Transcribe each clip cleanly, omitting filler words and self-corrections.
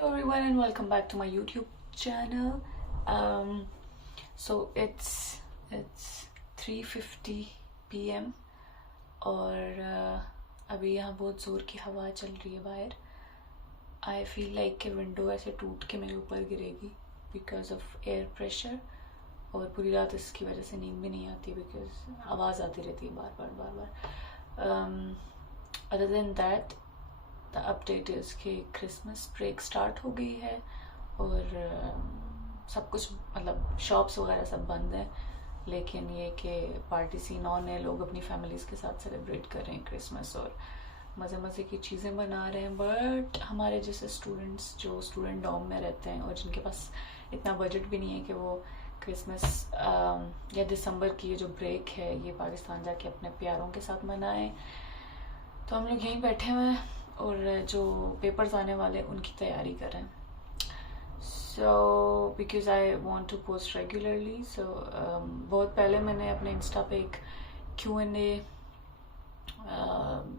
Hello everyone and welcome back to my YouTube channel. So it's 3:50 PM और अभी यहाँ बहुत ज़ोर की हवा चल रही है बाहर. आई फील लाइक कि विंडो ऐसे टूट के मेरे ऊपर गिरेगी बिकॉज ऑफ एयर प्रेशर और पूरी रात इसकी वजह से नींद भी नहीं आती बिकॉज आवाज़ आती रहती है बार बार. Other than that the update is कि क्रिसमस ब्रेक स्टार्ट हो गई है और सब कुछ मतलब शॉप्स वगैरह सब बंद है, लेकिन ये कि पार्टी सीन ऑन है, लोग अपनी फैमिलीज़ के साथ सेलिब्रेट कर रहे हैं क्रिसमस और मज़े मज़े की चीज़ें बना रहे हैं. बट हमारे जैसे स्टूडेंट्स जो स्टूडेंट डॉम में रहते हैं और जिनके पास इतना बजट भी नहीं है कि वो क्रिसमस या दिसंबर की ये जो ब्रेक है ये पाकिस्तान जाके अपने प्यारों के साथ मनाएं, तो हम लोग यहीं बैठे हुए हैं और जो पेपर्स आने वाले उनकी तैयारी करें. So because I want to post regularly, so बहुत पहले मैंने अपने इंस्टा पे एक Q&A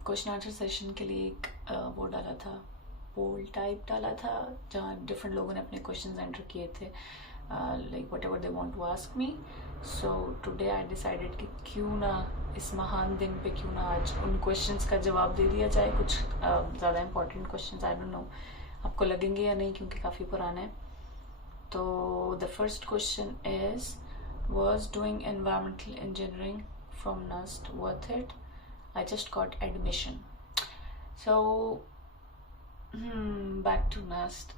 क्वेश्चन आंसर सेशन के लिए एक वो डाला था, पोल टाइप डाला था, जहाँ डिफरेंट लोगों ने अपने क्वेश्चंस एंटर किए थे like whatever they want to ask me. So today I decided कि क्यों ना इस महान दिन पे क्यों ना आज उन क्वेश्चंस का जवाब दे दिया जाए. कुछ ज़्यादा important questions, I don't know आपको लगेंगे या नहीं क्योंकि काफ़ी पुराने हैं. तो the first question is, was doing environmental engineering from NUST worth it? I just got admission. So back to NUST.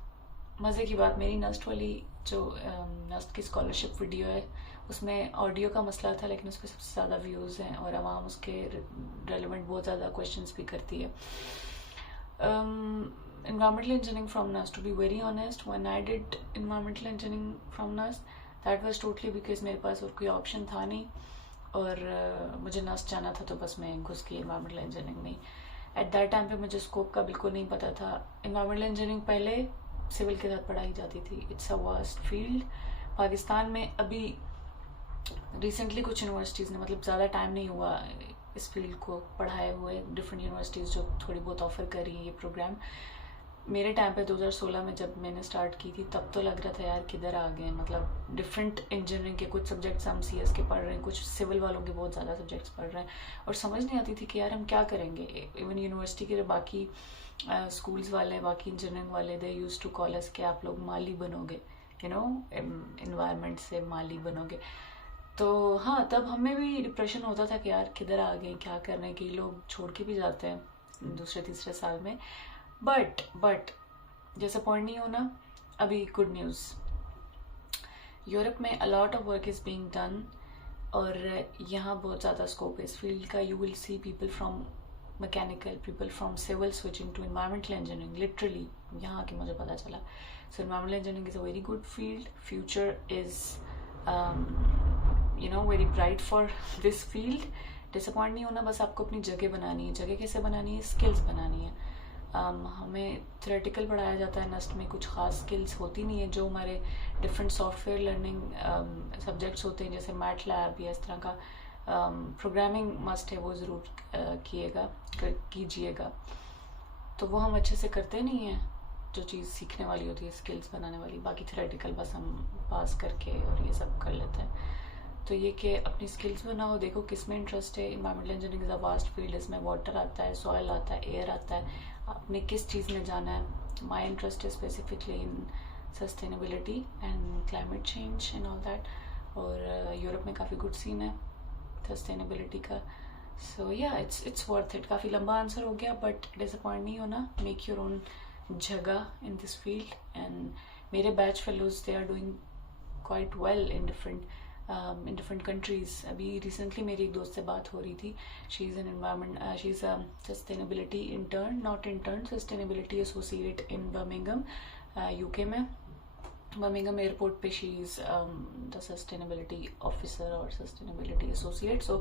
मज़े की बात, मेरी नस्ट वाली जो नस्ट की स्कॉलरशिप वीडियो है उसमें ऑडियो का मसला था, लेकिन उस पर सबसे ज़्यादा व्यूज़ हैं और आवाम उसके रेलिवेंट बहुत ज़्यादा क्वेश्चंस भी करती है. Environmental engineering from NUST, to be very honest, when I did environmental engineering from NUST, that was totally because मेरे पास और कोई ऑप्शन था नहीं और मुझे NUST जाना था तो बस मैं घुस गई environmental engineering में. एट दैट टाइम पे मुझे स्कोप का बिल्कुल नहीं पता था. environmental engineering पहले सिविल के साथ पढ़ाई जाती थी. It's a vast field. Pakistan में अभी रिसेंटली कुछ यूनिवर्सिटीज़ ने, मतलब ज़्यादा टाइम नहीं हुआ इस फील्ड को पढ़ाए हुए, डिफरेंट यूनिवर्सिटीज़ जो थोड़ी बहुत ऑफर कर रही हैं ये प्रोग्राम. मेरे टाइम पे 2016 में जब मैंने स्टार्ट की थी तब तो लग रहा था यार किधर आ गए, मतलब डिफरेंट इंजीनियरिंग के कुछ सब्जेक्ट्स हम CS के पढ़ रहे हैं, कुछ सिविल वालों के बहुत ज़्यादा सब्जेक्ट्स पढ़ रहे हैं और समझ नहीं आती थी कि यार हम क्या करेंगे. इवन यूनिवर्सिटी के जो बाकी स्कूल्स वाले, बाकी इंजीनियरिंग वाले, दे यूज टू कॉल अस कि आप लोग माली बनोगे, यू नो, एनवायरनमेंट से माली बनोगे. तो हाँ, तब हमें भी डिप्रेशन होता था कि यार किधर आ गए, क्या करने के. लोग छोड़ के भी जाते हैं दूसरे तीसरे साल में. बट जैसा पॉइंट नहीं होना. अभी गुड न्यूज़, यूरोप में a lot of work is being done और यहाँ बहुत ज़्यादा स्कोप है इस फील्ड का. You will see people from mechanical, people from civil switching to environmental engineering, literally यहाँ आके मुझे पता चला. So environmental engineering is a very good field. Future is you know very bright for this field. Disappoint नहीं होना, बस आपको अपनी जगह बनानी है. जगह कैसे बनानी है? स्किल्स बनानी है. हमें थ्योरेटिकल पढ़ाया जाता है नस्ट में, कुछ ख़ास स्किल्स होती नहीं है. जो हमारे डिफरेंट सॉफ्टवेयर लर्निंग सब्जेक्ट्स होते हैं जैसे मैट लैब या इस तरह का प्रोग्रामिंग मस्ट है, वो ज़रूर कीजिएगा. तो वो हम अच्छे से करते नहीं हैं, जो चीज़ सीखने वाली होती है, स्किल्स बनाने वाली. बाकी थ्योरेटिकल बस हम पास करके और ये सब कर लेते हैं. तो ये कि अपनी स्किल्स बनाओ, देखो किस में इंटरेस्ट है. Environmental engineering is a vast field. इसमें वाटर आता है, सॉयल आता है, एयर आता है. आपने किस चीज़ में जाना है? माई इंटरेस्ट है specifically in sustainability and climate change and all that. और यूरोप में काफ़ी गुड सीन है सस्टेनेबिलिटी का. सो या इट्स वर्थ इट. काफ़ी लंबा आंसर हो गया बट डिसअपॉइंट नहीं होना. मेक योर ओन जगह इन दिस फील्ड. एंड मेरे batch fellows they are doing quite well in different countries. अभी रिसेंटली मेरी एक दोस्त से बात हो रही थी. She is an environment, she is a sustainability intern, not intern, sustainability associate in Birmingham, UK में. बर्मिंघम एयरपोर्ट पे she is the sustainability officer और सस्टेनेबिलिटी एसोसिएट. सो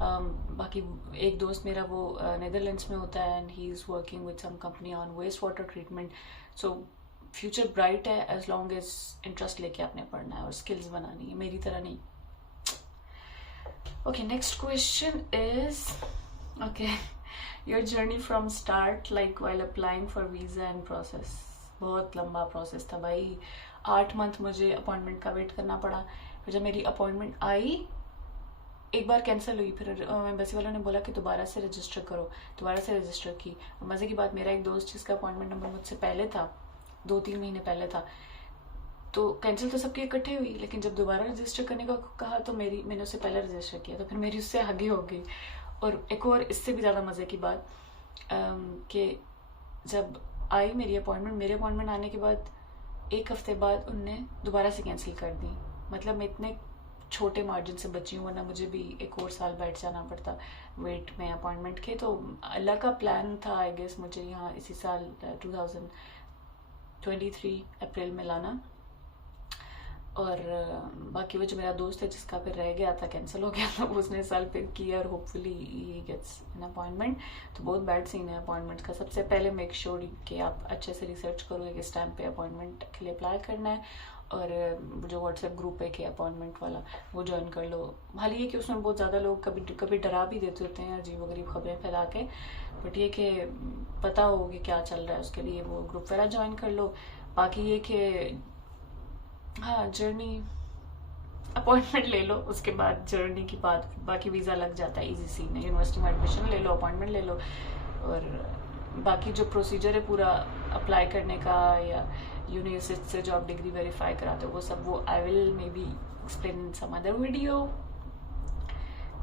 बाकी एक दोस्त मेरा वो नेदरलैंड्स में होता है and he is working with some company on waste water treatment. So future bright है एज लॉन्ग एज इंटरेस्ट लेके आपने पढ़ना है और स्किल्स बनानी है, मेरी तरह नहीं. Okay, next question is, okay, your journey from start like while applying for visa and process. बहुत लंबा प्रोसेस था भाई। 8 मंथ मुझे अपॉइंटमेंट का वेट करना पड़ा। फिर जब मेरी अपॉइंटमेंट आई, एक बार कैंसिल हुई, फिर एम्बेसी वालों ने बोला कि दोबारा से रजिस्टर करो। दोबारा से रजिस्टर की। मज़े की बात, मेरा एक दोस्त जिसका अपॉइंटमेंट नंबर मुझसे पहले था, 2-3 महीने पहले था, तो कैंसिल तो सबकी इकट्ठे हुई, लेकिन जब दोबारा रजिस्टर करने का कहा तो मैंने उससे पहले रजिस्टर किया, तो फिर मेरी उससे आगे हो गई। और एक और इससे भी ज़्यादा मज़े की बात कि जब आई मेरे अपॉइंटमेंट आने के बाद 1 हफ्ते बाद उनने दोबारा से कैंसिल कर दी। मतलब मैं इतने छोटे मार्जिन से बची हूँ, वरना मुझे भी 1 और साल बैठ जाना पड़ता वेट में अपॉइंटमेंट के। तो अल्लाह का प्लान था आई गेस मुझे यहाँ इसी साल 2023 अप्रैल में लाना। और बाकी वो जो मेरा दोस्त है जिसका फिर रह गया था, कैंसिल हो गया था, उसने साल फिर किया और hopefully he gets an appointment. तो बहुत बैड सीन है अपॉइंटमेंट का। सबसे पहले मेक श्योर कि आप अच्छे से रिसर्च करो कि किस टाइम पे अपॉइंटमेंट के लिए अप्लाई करना है, और जो व्हाट्सएप ग्रुप है कि अपॉइंटमेंट वाला, वो ज्वाइन कर लो। हाल ये कि उसमें बहुत ज़्यादा लोग कभी कभी डरा भी देते होते हैं अजीब गरीब खबरें फैला के, बट ये कि पता हो कि क्या चल रहा है उसके लिए वो ग्रुप वगैरह ज्वाइन कर लो। बाकी ये कि हाँ, जर्नी अपॉइंटमेंट ले लो, उसके बाद जर्नी की बात, बाकी वीज़ा लग जाता है इजी सीन है। यूनिवर्सिटी में एडमिशन ले लो, अपॉइंटमेंट ले लो, और बाकी जो प्रोसीजर है पूरा अप्लाई करने का या यूनिवर्सिटी से जो आप डिग्री वेरीफाई कराते हो वो सब, वो I will maybe explain in some other video.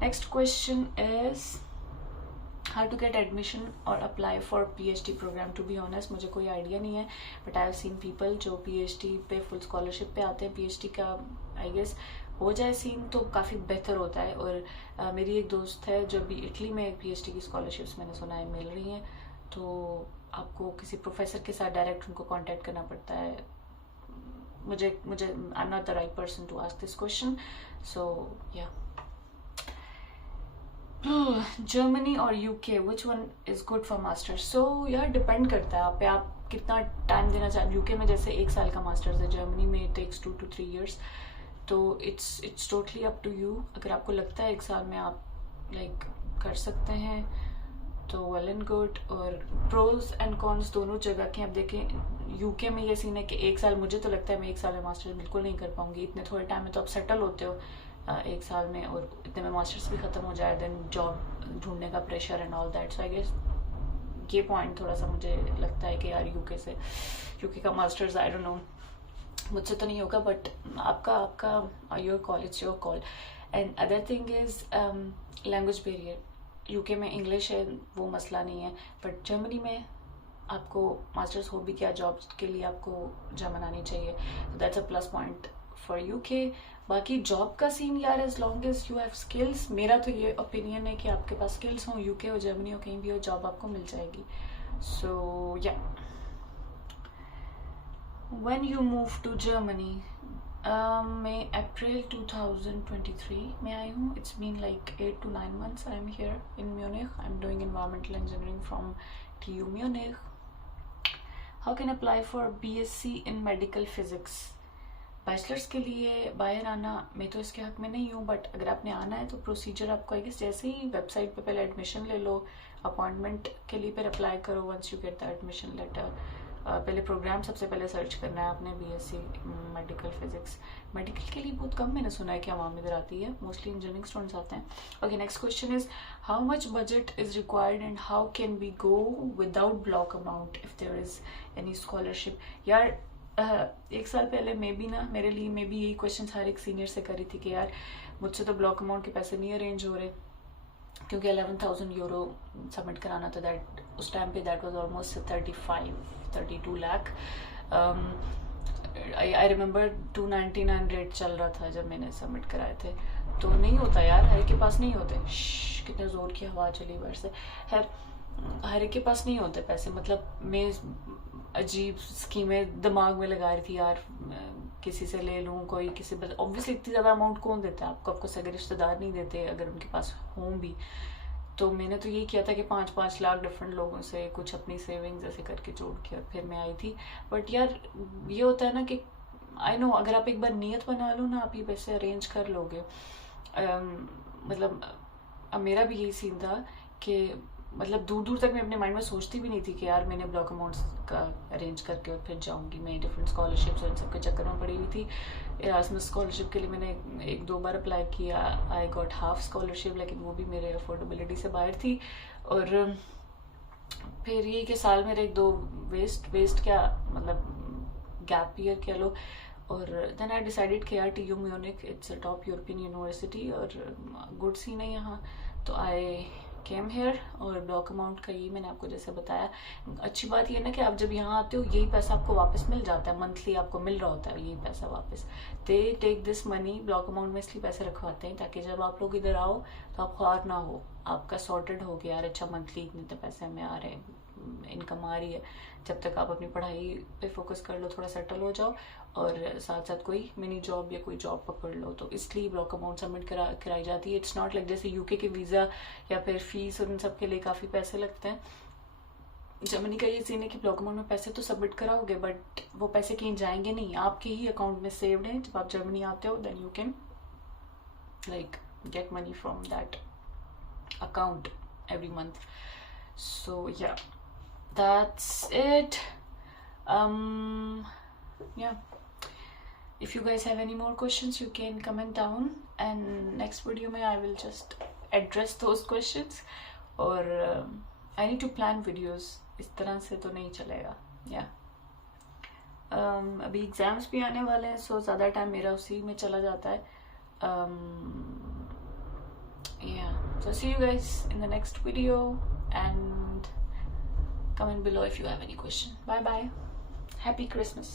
Next question is how to get admission और apply for PhD programme. To be honest मुझे कोई आइडिया नहीं है, but I have seen people जो PhD पे फुल स्कॉलरशिप पे आते हैं। PhD का आई गेस हो जाए सीन तो काफ़ी बेहतर होता है। और मेरी एक दोस्त है जो अभी इटली में PhD की स्कॉलरशिप्स मैंने सुना है मिल रही हैं, तो आपको किसी प्रोफेसर के साथ डायरेक्ट उनको कांटेक्ट करना पड़ता है। मुझे I am not the right person to ask this question, so yeah. Germany और UK, which one is good for masters? So यार डिपेंड करता है आप पे, आप कितना टाइम देना चाहते। UK में जैसे 1 साल का मास्टर्स है, जर्मनी में इट टेक्स 2 to 3 years, तो it's totally up to you. अगर आपको लगता है 1 साल में आप लाइक कर सकते हैं तो वेल एंड गुड। और प्रोज एंड कॉन्स दोनों जगह के। अब देखें UK में ये सीन है कि 1 साल, मुझे तो लगता है मैं 1 साल में मास्टर्स बिल्कुल नहीं कर पाऊंगी। इतने थोड़े टाइम में तो आप सेटल होते हो 1 साल में, और इतने में मास्टर्स भी ख़त्म हो जाए, देन जॉब ढूंढने का pressure and all that. So I guess ये पॉइंट थोड़ा सा मुझे लगता है कि यार UK का मास्टर्स आई डोंट नो, मुझसे तो नहीं होगा, बट आपका your call, it's your call. And other thing is language barrier. UK में इंग्लिश है, वो मसला नहीं है, बट जर्मनी में आपको मास्टर्स हो भी क्या, जॉब के लिए आपको जर्मन आनी चाहिए, तो that's a plus point for UK। बाकी जॉब का सीन यार, as long as you have skills, मेरा तो ये ओपिनियन है कि आपके पास स्किल्स हो, UK हो जर्मनी हो कहीं भी हो, जॉब आपको मिल जाएगी। So yeah, when you move to Germany? मैं अप्रैल 2023 में आई हूँ। It's been like 8 to 9 months I am here in Munich. I am doing environmental engineering from TU Munich. How can apply for BSc in medical physics? Bachelors के लिए बाहर आना, मैं तो इसके हक में नहीं हूँ, बट अगर आपने आना है तो प्रोसीजर आपको आई गेस जैसे ही वेबसाइट पे पहले एडमिशन ले लो, अपॉइंटमेंट के लिए फिर अप्लाई करो। Once you get the admission letter, पहले प्रोग्राम सबसे पहले सर्च करना है आपने, BSc मेडिकल फिजिक्स। मेडिकल के लिए बहुत कम मैंने सुना है कि आवाम इधर आती है, मोस्टली इंजीनियरिंग स्टूडेंट्स आते हैं। Okay, next question is how much budget is required and how can we go without block amount if there is any scholarship? यार 1 साल पहले मेरे लिए यही क्वेश्चन हर एक सीनियर से करी थी कि यार मुझसे तो ब्लॉक अमाउंट के पैसे नहीं अरेंज हो रहे, क्योंकि 11,000 यूरो सबमिट कराना था। दैट उस टाइम पे that was almost 32 lakh. I remember 299 rate चल रहा था जब मैंने सबमिट कराए थे। तो नहीं होता यार, हर एक के पास नहीं होते। कितने जोर की हवा चली बाहर से। हर एक के पास नहीं होते पैसे। मतलब मैं अजीब स्कीमें दिमाग में लगा रही थी यार, किसी से ले लूँ, कोई किसी, ऑब्वियसली इतनी ज़्यादा अमाउंट कौन देता है आपको सगे रिश्तेदार नहीं देते अगर उनके पास हों भी। तो मैंने तो ये किया था कि 5-5 लाख डिफरेंट लोगों से कुछ अपनी सेविंग्स ऐसे करके जोड़ के फिर मैं आई थी। बट यार ये होता है ना कि आई नो, अगर आप एक बार नियत बना लो ना, आप ये पैसे अरेंज कर लोगे। मतलब मेरा भी यही सीन था कि मतलब दूर दूर तक मैं अपने माइंड में सोचती भी नहीं थी कि यार मैंने ब्लॉक अमाउंट्स का अरेंज करके और फिर जाऊंगी। मैं डिफरेंट स्कॉलरशिप्स और इन सब के चक्कर में पड़ी हुई थी। एरास्मस स्कॉलरशिप के लिए मैंने 1-2 बार अप्लाई किया, आई गॉट हाफ स्कॉलरशिप, लेकिन वो भी मेरे अफोर्डेबिलिटी से बाहर थी। और फिर ये कि साल मेरे 1-2 वेस्ट क्या मतलब गैप ईयर कह लो। और देन आई डिसाइडेड कि यार TU Munich it's a top European university और गुड सीन है यहाँ, तो आई केम हेयर। और ब्लॉक अमाउंट का ये मैंने आपको जैसे बताया, अच्छी बात ये ना कि आप जब यहाँ आते हो यही पैसा आपको वापस मिल जाता है, मंथली आपको मिल रहा होता है यही पैसा वापस। They take this money, block amount में इसलिए पैसे रखवाते हैं ताकि जब आप लोग इधर आओ तो आप ख्वार ना हो, आपका सॉर्टेड हो गया यार अच्छा मंथली इतने पैसे हमें आ रहे हैं, इनकम आ रही है। जब तक आप अपनी पढ़ाई पे फोकस कर लो, थोड़ा सेटल हो जाओ और साथ साथ कोई मिनी जॉब या कोई जॉब पकड़ लो, तो इसलिए ब्लॉक अमाउंट सबमिट कराई जाती है। इट्स नॉट लाइक जैसे यूके के वीज़ा या फिर फीस और इन सब के लिए काफ़ी पैसे लगते हैं। जर्मनी का ये सीन है कि ब्लॉक अमाउंट में पैसे तो सबमिट कराओगे बट वो पैसे कहीं जाएंगे नहीं, आपके ही अकाउंट में सेव्ड है। जब आप जर्मनी आते हो then you can like get money from that account every month. So yeah, that's it. Yeah, if you guys have any more questions you can comment down and next video mein I will just address those questions. और I need to plan videos, इस तरह से तो नहीं चलेगा। अभी exams भी आने वाले हैं, सो ज़्यादा टाइम मेरा उसी में चला जाता है। So see you guys in the next video and comment below if you have any question. Bye bye. Happy Christmas.